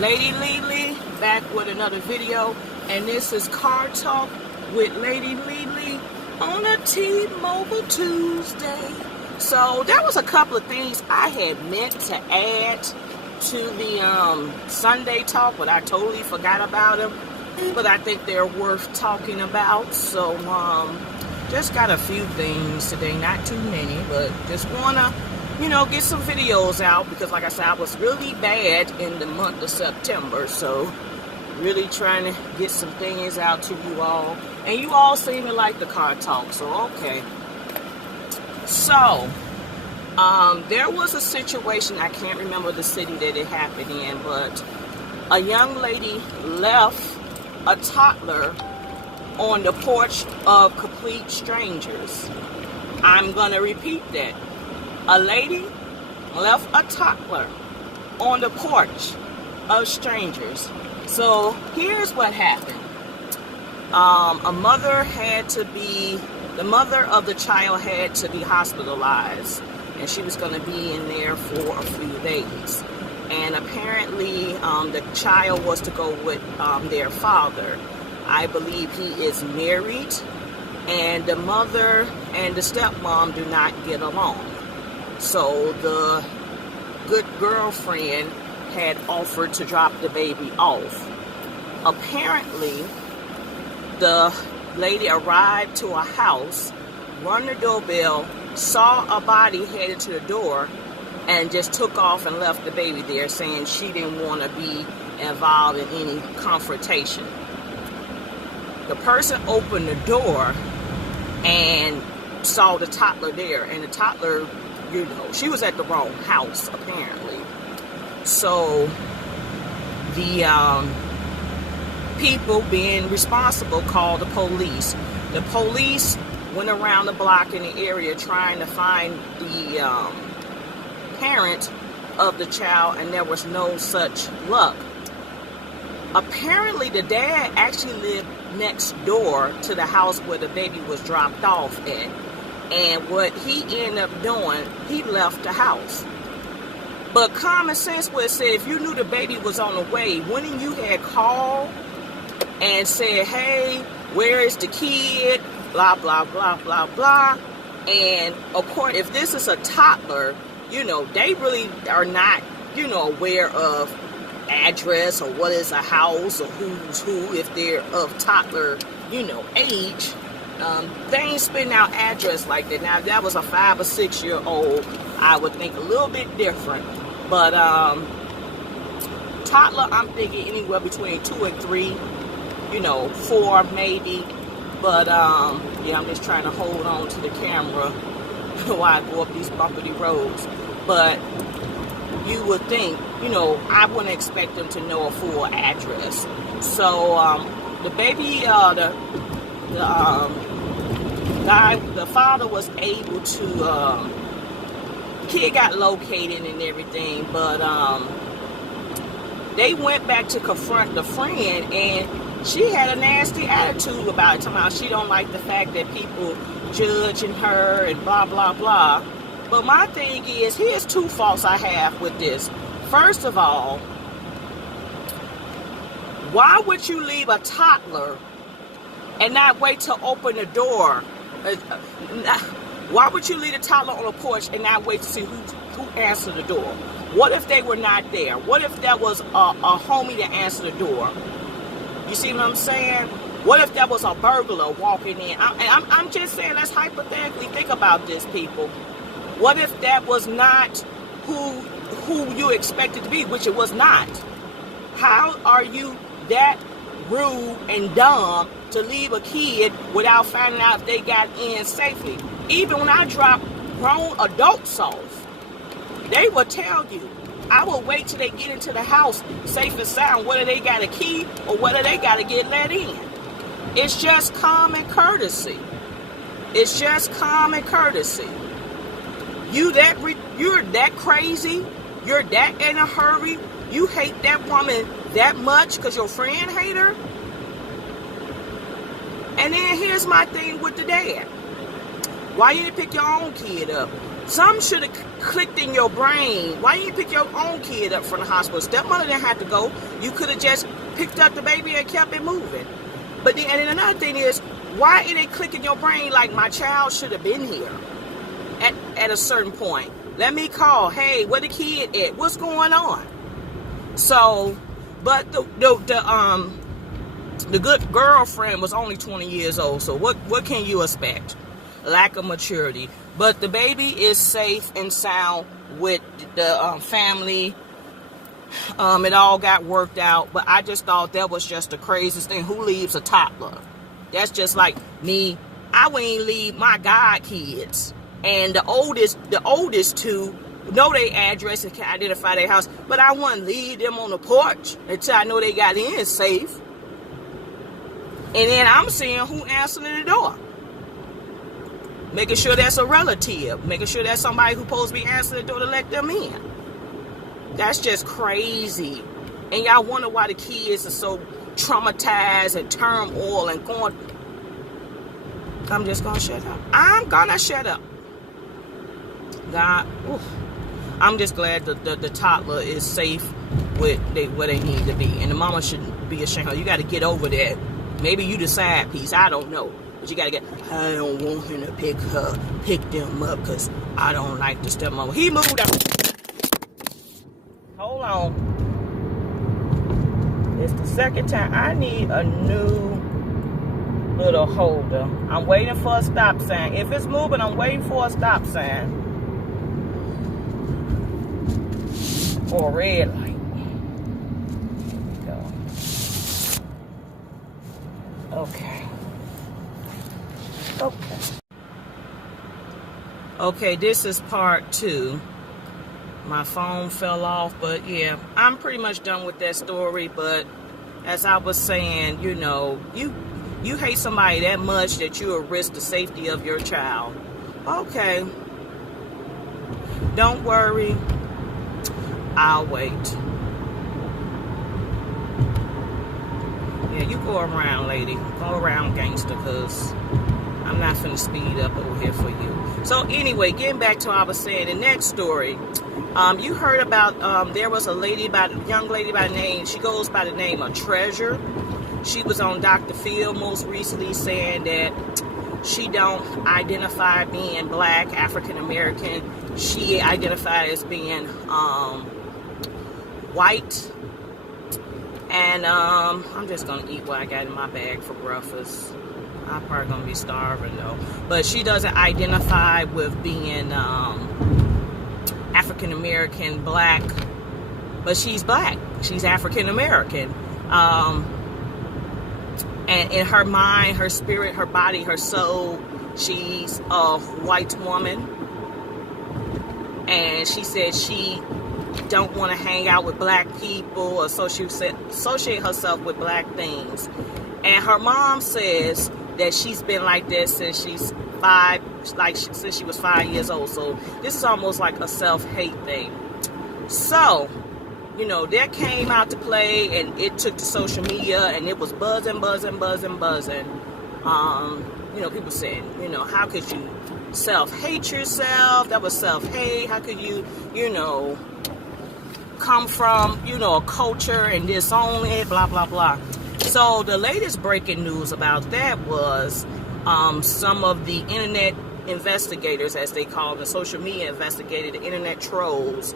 Lady LeLe back with another video, and this is Car Talk with Lady LeLe on a T-Mobile Tuesday. So there was a couple of things I had meant to add to the Sunday talk, but I totally forgot about them. But I think they're worth talking about. So just got a few things today, not too many, but just wanna get some videos out because, like I said, I was really bad in the month of September, so really trying to get some things out to you all. And you all seem to like the car talk, so okay. So, there was a situation, I can't remember the city that it happened in, but a young lady left a toddler on the porch of complete strangers. I'm gonna repeat that. A lady left a toddler on the porch of strangers. So here's what happened. The mother of the child had to be hospitalized, and she was going to be in there for a few days. And apparently the child was to go with their father. I believe he is married, and the mother and the stepmom do not get along. So the good girlfriend had offered to drop the baby off. Apparently, the lady arrived to a house, rung the doorbell, saw a body headed to the door, and just took off and left the baby there, saying she didn't want to be involved in any confrontation. The person opened the door and saw the toddler there, and the toddler, she was at the wrong house, apparently. So the people being responsible called the police. The police went around the block in the area trying to find the parent of the child, and there was no such luck. Apparently the dad actually lived next door to the house where the baby was dropped off at. And what he ended up doing, he left the house. But common sense would say, if you knew the baby was on the way, wouldn't you had called and said, hey, where is the kid? Blah, blah, blah, blah, blah. And of course, if this is a toddler, they really are not, aware of address or what is a house or who's who if they're of toddler, age. They ain't spitting out address like that. Now, if that was a 5 or 6 year old, I would think a little bit different. But toddler, I'm thinking anywhere between 2 and 3, 4 maybe. But yeah, I'm just trying to hold on to the camera while I go up these bumpy roads. But you would think, I wouldn't expect them to know a full address. So the baby, the father was able to, kid got located and everything, but they went back to confront the friend, and she had a nasty attitude about it, talking about she don't like the fact that people judging her and blah, blah, blah. But my thing is, here's 2 faults I have with this. First of all, why would you leave a toddler and not wait to open the door? Why would you leave a toddler on the porch and not wait to see who answered the door? What if they were not there? What if that was a homie that answered the door? You see what I'm saying? What if that was a burglar walking in? I'm just saying, let's hypothetically think about this, people. What if that was not who you expected to be, which it was not? How are you that rude and dumb to leave a kid without finding out if they got in safely? Even when I drop grown adults off, they will tell you. I will wait till they get into the house safe and sound, whether they got a key or whether they got to get let in. It's just common courtesy. It's just common courtesy. You're that crazy? You're that in a hurry? You hate that woman that much because your friend hate her? And then here's my thing with the dad. Why you didn't pick your own kid up? Some should have clicked in your brain. Why didn't you pick your own kid up from the hospital? Stepmother didn't have to go. You could have just picked up the baby and kept it moving. But then, and then another thing is, why didn't it click in your brain like my child should have been here at a certain point? Let me call. Hey, where the kid at? What's going on? So, but the good girlfriend was only 20 years old. So what can you expect? Lack of maturity. But the baby is safe and sound with the family. It all got worked out. But I just thought that was just the craziest thing. Who leaves a toddler? That's just like me. I wouldn't leave my god kids. And the oldest two know their address and can identify their house. But I wouldn't leave them on the porch until I know they got in safe. And then I'm seeing who answering the door. Making sure that's a relative. Making sure that's somebody who's supposed to be answering the door to let them in. That's just crazy. And y'all wonder why the kids are so traumatized and turmoil and going. I'm just going to shut up. I'm going to shut up. God, oof. I'm just glad the toddler is safe where they need to be. And the mama shouldn't be ashamed. You got to get over that. Maybe you the side piece. I don't know. But you got to get, I don't want him to pick them up because I don't like the stepmother. He moved up. Hold on. It's the second time. I need a new little holder. I'm waiting for a stop sign. If it's moving, I'm waiting for a stop sign. Or a red light. There we go. Okay. Okay, this is part 2. My phone fell off, but yeah, I'm pretty much done with that story. But as I was saying, you know, you hate somebody that much that you will risk the safety of your child. Okay. Don't worry. I'll wait. Yeah, you go around, lady. Go around, gangster, because I'm not finna speed up over here for you. So anyway, getting back to what I was saying, the next story. You heard about, there was a young lady by the name, she goes by the name of Treasure. She was on Dr. Phil most recently saying that she don't identify being black, African American. She identified as being white. And I'm just going to eat what I got in my bag for breakfast. I'm probably going to be starving though. But she doesn't identify with being African American, black. But she's black. She's African American. And in her mind, her spirit, her body, her soul, she's a white woman. And she said she don't want to hang out with black people or associate herself with black things. And her mom says that she's been like this since since she was 5 years old. So this is almost like a self-hate thing. So, you know, that came out to play, and it took to social media, and it was buzzing. You know, people saying, you know, how could you self-hate yourself? That was self-hate. How could you, you know, come from, you know, a culture and disown it, blah, blah, blah. So the latest breaking news about that was some of the internet investigators, as they call the social media investigators, the internet trolls,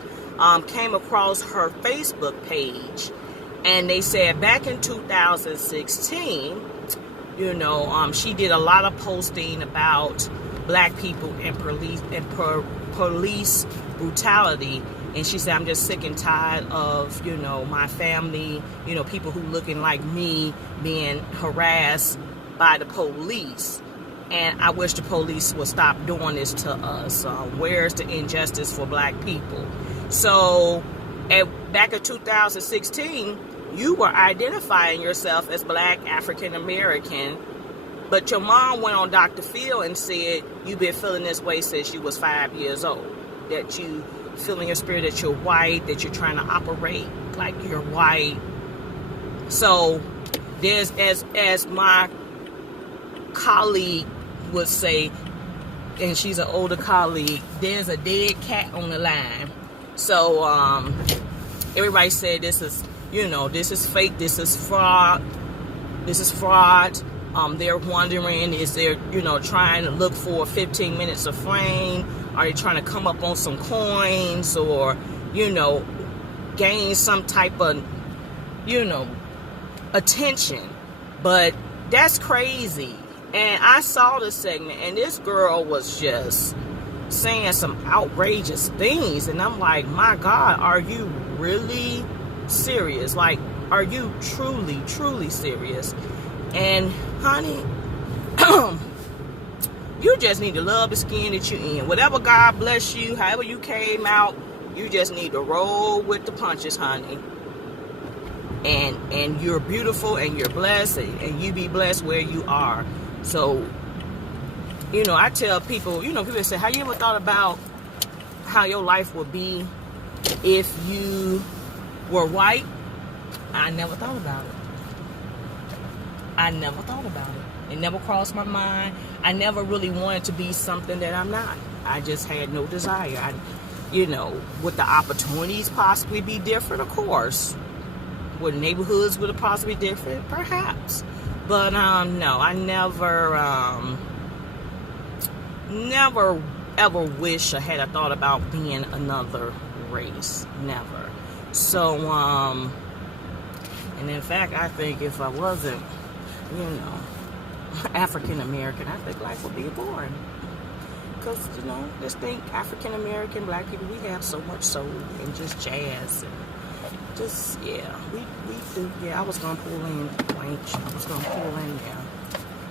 came across her Facebook page, and they said back in 2016, you know, she did a lot of posting about black people and police brutality. And she said, I'm just sick and tired of, you know, my family, you know, people who looking like me being harassed by the police. And I wish the police would stop doing this to us. Where's the injustice for black people? So back in 2016, you were identifying yourself as black, African American. But your mom went on Dr. Phil and said, you've been feeling this way since you was 5 years old. That you feel in your spirit that you're white, that you're trying to operate like you're white. So there's, as my colleague would say, and she's an older colleague, there's a dead cat on the line. So everybody said this is, this is fake, this is fraud, they're wondering, is they're, trying to look for 15 minutes of fame? Are they trying to come up on some coins, or, gain some type of, attention? But that's crazy. And I saw the segment, and this girl was just saying some outrageous things, and I'm like, my God, are you really serious? Like, are you truly, truly serious? And honey, you just need to love the skin that you're in. Whatever God bless you, however you came out, you just need to roll with the punches, honey. And you're beautiful, and you're blessed, and you be blessed where you are. So, I tell people, people say, have you ever thought about how your life would be if you were white? I never thought about it. It never crossed my mind. I never really wanted to be something that I'm not. I just had no desire. Would the opportunities possibly be different? Of course. Would neighborhoods would have possibly be different? Perhaps. But no, I never ever wish I had a thought about being another race. Never. So and in fact, I think if I wasn't, African American, I think life would be boring. Because, just think African American, black people, we have so much soul and just jazz and just, yeah, we do. Yeah, I was going to pull in Wanch. I was going to pull in there.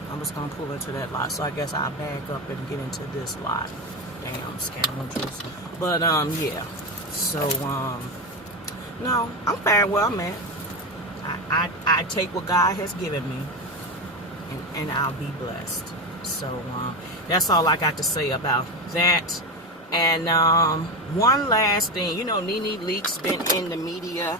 I was going to pull into that lot. So I guess I'll back up and get into this lot. Damn scoundrels. But, yeah. So, no, I'm fine where I'm at. I take what God has given me, and I'll be blessed. So that's all I got to say about that. And one last thing, Nene Leakes been in the media,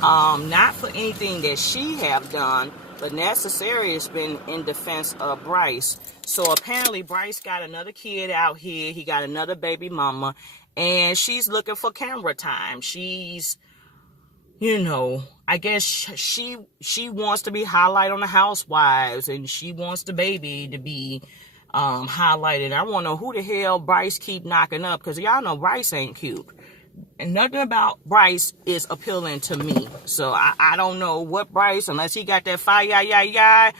not for anything that she have done, but necessarily it's been in defense of Bryce. So apparently Bryce got another kid out here. He got another baby mama, and she's looking for camera time. She's, I guess she wants to be highlighted on the Housewives, and she wants the baby to be highlighted. I want to know who the hell Bryce keep knocking up, because y'all know Bryce ain't cute. And nothing about Bryce is appealing to me. So I don't know what Bryce, unless he got that fire, I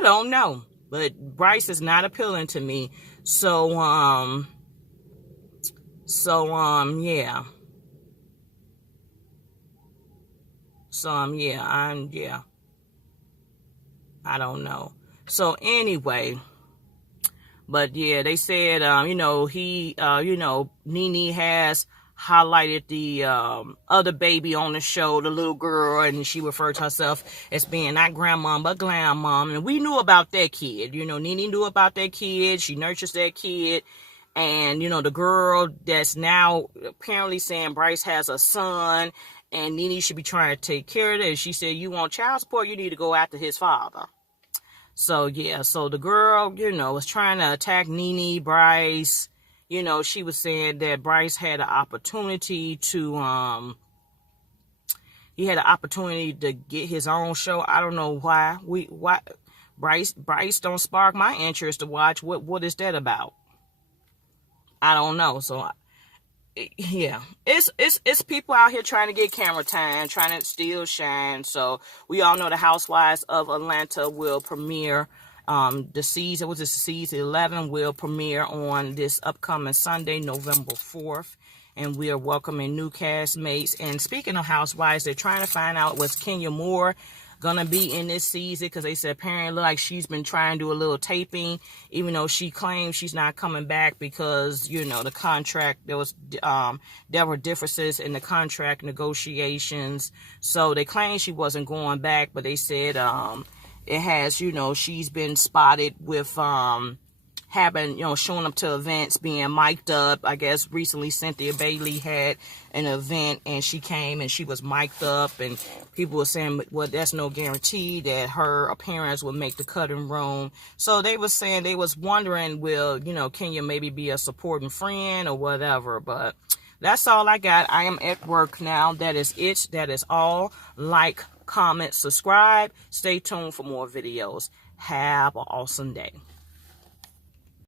don't know. But Bryce is not appealing to me. So, yeah. I don't know. So anyway, but yeah, they said, Nene has highlighted the other baby on the show, the little girl, and she referred to herself as being not grandmom, but glam mom. And we knew about that kid. Nene knew about that kid. She nurtures that kid. And, the girl that's now apparently saying Bryce has a son, and Nene should be trying to take care of it. And she said, you want child support, you need to go after his father. So, yeah, so the girl, was trying to attack Nene, Bryce. She was saying that Bryce had an opportunity to, get his own show. I don't know why. Bryce don't spark my interest to watch. What is that about? I don't know. So, yeah, it's people out here trying to get camera time, trying to still shine. So we all know the Housewives of Atlanta will premiere. The season 11 will premiere on this upcoming Sunday, November 4th. And we are welcoming new castmates. And speaking of Housewives, they're trying to find out was Kenya Moore gonna be in this season, because they said apparently like she's been trying to do a little taping, even though she claims she's not coming back because the contract, there were differences in the contract negotiations. So they claim she wasn't going back, but they said it has, she's been spotted with having, showing up to events, being mic'd up. I guess recently Cynthia Bailey had an event and she came and she was mic'd up, and people were saying, well, that's no guarantee that her appearance will make the cutting room. So they were saying, they was wondering, well, can you maybe be a supporting friend or whatever? But that's all I got. I am at work now. That is it. That is all. Like, comment, subscribe. Stay tuned for more videos. Have an awesome day.